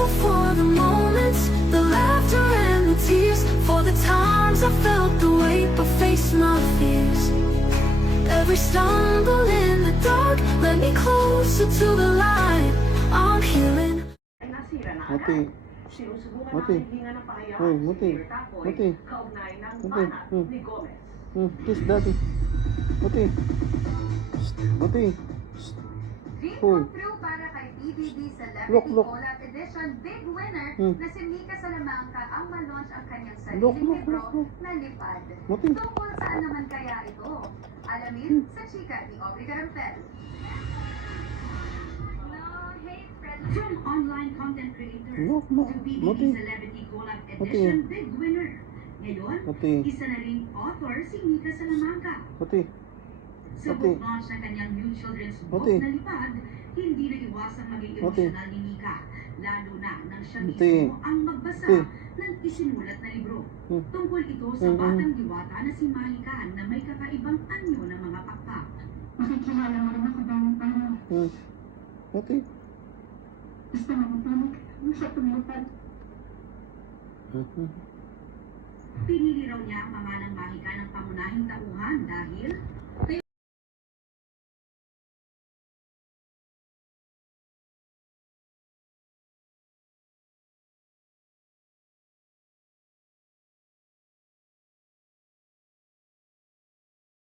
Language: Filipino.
grateful for the moments, the laughter and the tears, for the times I felt the weight but faced my fears. Every stumble in the dark led me closer to the light. I'm healing. Muti. Sinusubukan Muti. namin hinga ng pahiya Hoy, si Muti. Mayor Tapoy, Muti. kaugnay ng Muti. banat ni Gomez. Kiss daddy. Muti. Muti. Dream Hoy. come true para kay BBB Look, Celebrity look. Collab Edition Big Winner na si Mika Salamanca ang ma-launch ang kanyang Look, sariling look, libro look. na Lipad. Muti. Tungkol saan naman kaya ito? Alamin sa chika ni Aubrey Carampel. From online content creator Look, to Muti. BBB Celebrity Collab Edition Big Winner. Ngayon, Muti. isa na ring author si Mika Salamanca. Muti. Sa Muti. book launch ng kanyang new children's book Muti. na Lipad, hindi na iwasang maging Muti. emosyonal ni Mika. Lalo na nang siya Muti. mismo ang magbasa Muti. ng isinulat na libro. Hmm. Tungkol ito sa batang diwata na si Mahikan na may kakaibang anyo ng mga pakpak. Makikilala mo rin ako dahil paano. Muti. Basta magpapalik sa tumutad. Pinili raw niya ang pangalang Mahikan ng pangunahing tauhan dahil